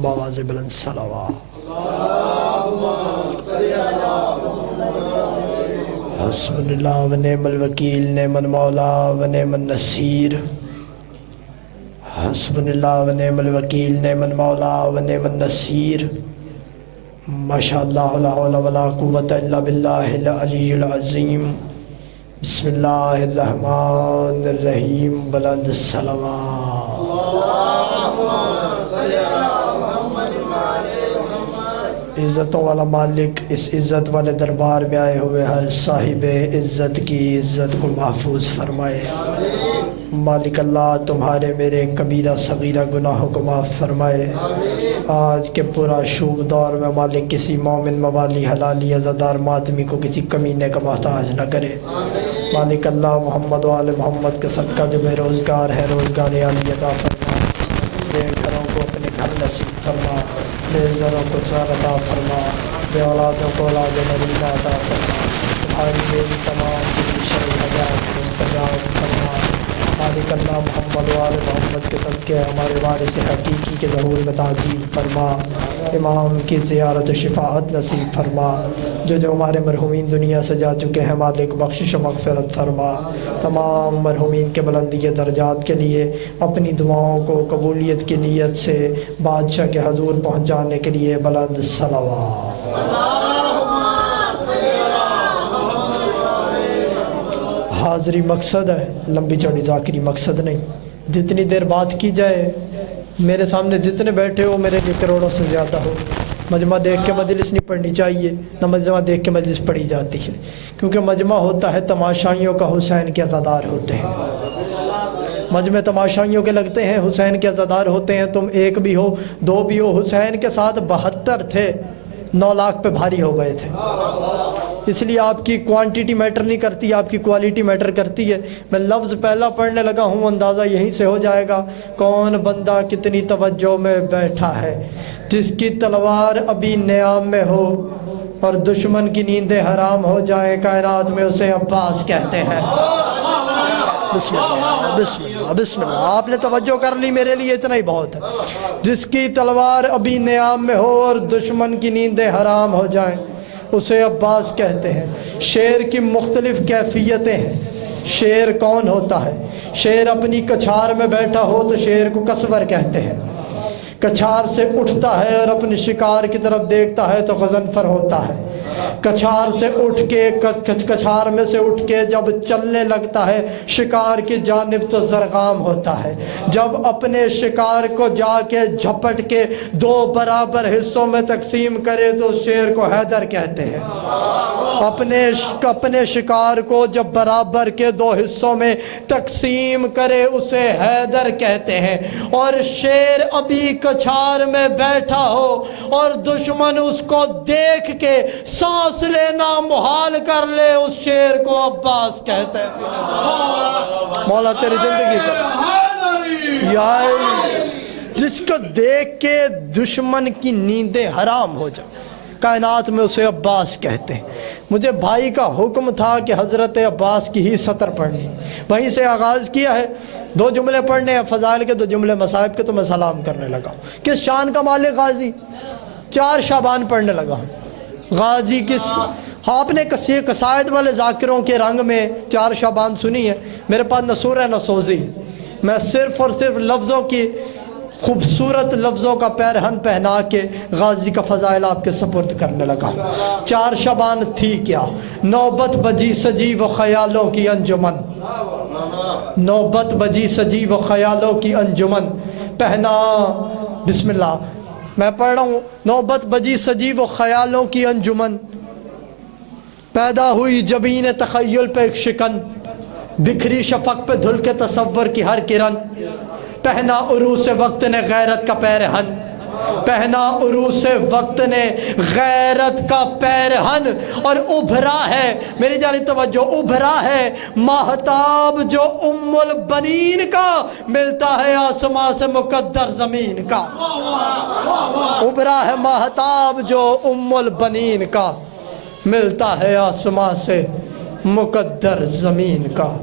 باواز بلند صلوات۔ حسبنا اللہ و نعم الوکیل، نعم المولا و نعم النصیر۔ حسبنا اللہ و نعم الوکیل، نعم المولا و نعم النصیر۔ ماشاءاللہ لا حول ولا قوة الا باللہ العلی العظیم۔ بسم اللہ الرحمن الرحیم، بلند صلوات۔ عزتوں والا مالک اس عزت والے دربار میں آئے ہوئے ہر صاحب عزت کی عزت کو محفوظ فرمائے۔ مالک اللہ تمہارے میرے کبیرہ صغیرہ گناہوں کو معاف فرمائے۔ آج کے پورا شوب دور میں مالک کسی مومن موالی حلالی عزادار ماتمی کو کسی کمینے کا محتاج نہ کرے۔ مالک اللہ محمد و آل محمد کے صدقہ جو بے روزگار ہے روزگار عالی عطا فرما۔ بے گھروں کو اپنے گھر نصیب فرما، بے زروں کو زر عطا فرما، بے اولادوں کو اولاد نرینہ عطا فرما۔ تمہاری میری تمام دلی شرعی حاجات مستجاب فرما۔ مالک اللہ محمد و آل محمد کے صدقے ہمارے وارث حقیقی کے ظہور میں تعجیل فرما۔ امام کی زیارت و شفاعت نصیب فرما۔ جو ہمارے مرحومین دنیا سے جا چکے ہیں مالک بخشش و مغفرت فرما۔ تمام مرحومین کے بلندی درجات کے لیے اپنی دعاؤں کو قبولیت کی نیت سے بادشاہ کے حضور پہنچانے کے لیے بلند صلوات۔ حاضری مقصد ہے، لمبی چوڑی ذاکری مقصد نہیں۔ جتنی دیر بات کی جائے، میرے سامنے جتنے بیٹھے ہو میرے لیے کروڑوں سے زیادہ ہو۔ مجمع دیکھ کے مجلس نہیں پڑھنی چاہیے، نہ مجمع دیکھ کے مجلس پڑھی جاتی ہے، کیونکہ مجمع ہوتا ہے تماشائیوں کا، حسین کے عزادار ہوتے ہیں۔ مجمع تماشائیوں کے لگتے ہیں، حسین کے عزادار ہوتے ہیں۔ تم ایک بھی ہو، دو بھی ہو، حسین کے ساتھ 72 تھے، 9 لاکھ پہ بھاری ہو گئے تھے۔ اس لیے آپ کی کوانٹیٹی میٹر نہیں کرتی، آپ کی کوالٹی میٹر کرتی ہے۔ میں لفظ پہلا پڑھنے لگا ہوں، اندازہ یہیں سے ہو جائے گا کون بندہ کتنی توجہ میں بیٹھا ہے۔ جس کی تلوار ابھی نیام میں ہو اور دشمن کی نیندیں حرام ہو جائیں، کائنات میں اسے عباس کہتے ہیں۔ بسم اللہ بسم اللہ بسم اللہ، آپ نے توجہ کر لی، میرے لیے اتنا ہی بہت ہے۔ جس کی تلوار ابھی نیام میں ہو اور دشمن کی نیندیں حرام ہو جائیں، اسے عباس کہتے ہیں۔ شیر کی مختلف کیفیتیں ہیں۔ شیر کون ہوتا ہے؟ شیر اپنی کچھار میں بیٹھا ہو تو شیر کو کسور کہتے ہیں۔ کچھار سے اٹھتا ہے اور اپنے شکار کی طرف دیکھتا ہے تو غضنفر ہوتا ہے۔ کچھار سے اٹھ کے کچھار میں سے اٹھ کے جب چلنے لگتا ہے شکار کی جانب تو زرغام ہوتا ہے۔ جب اپنے شکار کو جا کے جھپٹ کے 2 برابر حصوں میں تقسیم کرے تو شیر کو حیدر کہتے ہیں۔ اپنے شکار کو جب برابر کے 2 حصوں میں تقسیم کرے اسے حیدر کہتے ہیں۔ اور شیر ابھی کچھار میں بیٹھا ہو اور دشمن اس کو دیکھ کے سانس لینا محال کر لے، اس شیر کو عباس کہتے ہیں۔ مولا تیری زندگی کر یا جس کو دیکھ کے دشمن کی نیندیں حرام ہو جائیں، کائنات میں اسے عباس کہتے ہیں۔ مجھے بھائی کا حکم تھا کہ حضرت عباس کی ہی سطر پڑھنی، وہیں سے آغاز کیا ہے۔ 2 جملے پڑھنے ہیں فضائل کے، 2 جملے مصائب کے، تو میں سلام کرنے لگا۔ کس شان کا مالک غازی؟ 4 شعبان پڑھنے لگا ہوں۔ غازی کس؟ آپ نے قصائد والے ذاکروں کے رنگ میں 4 شعبان سنی ہے، میرے پاس نہ سورہ نہ سوزی۔ میں صرف اور صرف لفظوں کی خوبصورت لفظوں کا پیرہن پہنا کے غازی کا فضائل آپ کے سپرد کرنے لگا۔ 4 شعبان تھی کیا؟ نوبت بجی سجی و خیالوں کی انجمن، نوبت بجی سجی و خیالوں کی انجمن پہنا۔ بسم اللہ میں پڑھ رہا ہوں۔ نوبت بجی سجی و خیالوں کی انجمن، پیدا ہوئی جبین تخیل پہ ایک شکن، بکھری شفق پہ دھل کے تصور کی ہر کرن، پہنا عروس وقت نے غیرت کا پیرہن، پہنا عروس وقت نے غیرت کا پیرہن، اور ابھرا ہے، میری جانی توجہ، ابھرا ہے ماہتاب جو ام البنین کا، ملتا ہے آسمان سے مقدر زمین کا۔ ابھرا ہے ماہتاب جو ام البنین کا، ملتا ہے آسمان سے مقدر زمین کا۔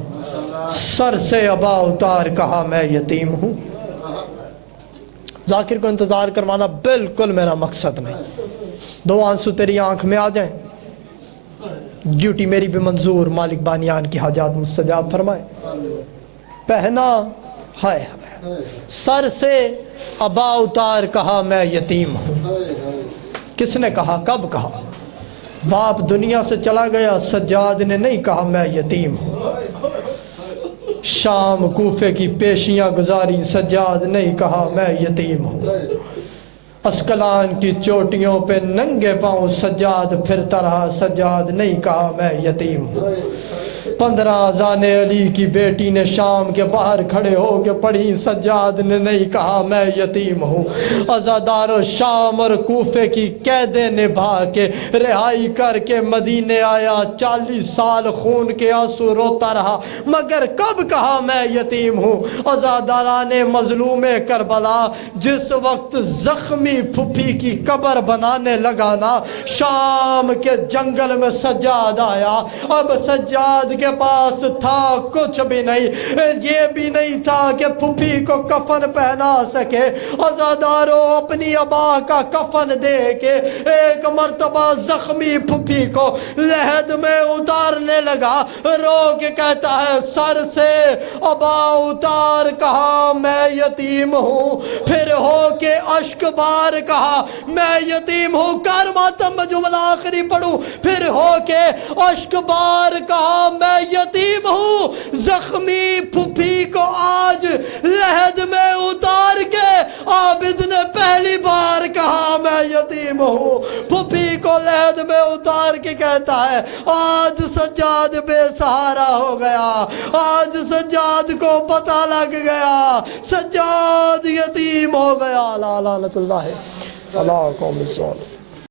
سر سے عبا اتار کہا میں یتیم ہوں، ذاکر کو انتظار کروانا بالکل میرا مقصد نہیں، 2 آنسو تیری آنکھ میں آ جائیں، ڈیوٹی میری بھی منظور، مالک بانیان کی حاجات مستجاب فرمائے۔ پہنا ہائے سر سے ابا اتار، کہا میں یتیم ہوں۔ کس نے کہا؟ کب کہا؟ باپ دنیا سے چلا گیا، سجاد نے نہیں کہا میں یتیم ہوں۔ شام کوفے کی پیشیاں گزاری، سجاد نہیں کہا میں یتیم ہوں۔ اسکلان کی چوٹیوں پہ ننگے پاؤں سجاد پھرتا رہا، سجاد نہیں کہا میں یتیم ہوں۔ 15 اذان علی کی بیٹی نے شام کے باہر کھڑے ہو کے پڑھی، سجاد نے نہیں کہا میں یتیم ہوں۔ عزادار شام اور کوفے کی قیدیں نبھا کے رہائی کر کے مدینے آیا، 40 سال خون کے آنسو روتا رہا، مگر کب کہا میں یتیم ہوں۔ عزاداران مظلوم کربلا جس وقت زخمی پھپھی کی قبر بنانے لگا نا، شام کے جنگل میں سجاد آیا۔ اب سجاد کے پاس تھا کچھ بھی نہیں، یہ بھی نہیں تھا کہ پھپھی کو کفن پہنا سکے۔ عزاداروں اپنی ابا کا کفن دے کے ایک مرتبہ زخمی پھپھی کو لحد میں اتارنے لگا، رو کے کہتا ہے سر سے ابا اتار، کہا میں یتیم ہوں۔ پھر ہو کے اشک بار کہا میں یتیم ہوں۔ کر ماتم جملہ آخری پڑھوں، پھر ہو کے اشک بار کہا میں یتیم ہوں۔ زخمی پھپھی کو آج لحد میں اتار کے عابد نے پہلی بار کہا میں یتیم ہوں۔ پھپھی کو لحد میں اتار کے کہتا ہے آج سجاد بے سہارا ہو گیا، آج سجاد کو پتہ لگ گیا، سجاد یتیم ہو گیا۔ لا لعنت اللہ علی قوم الظالمین۔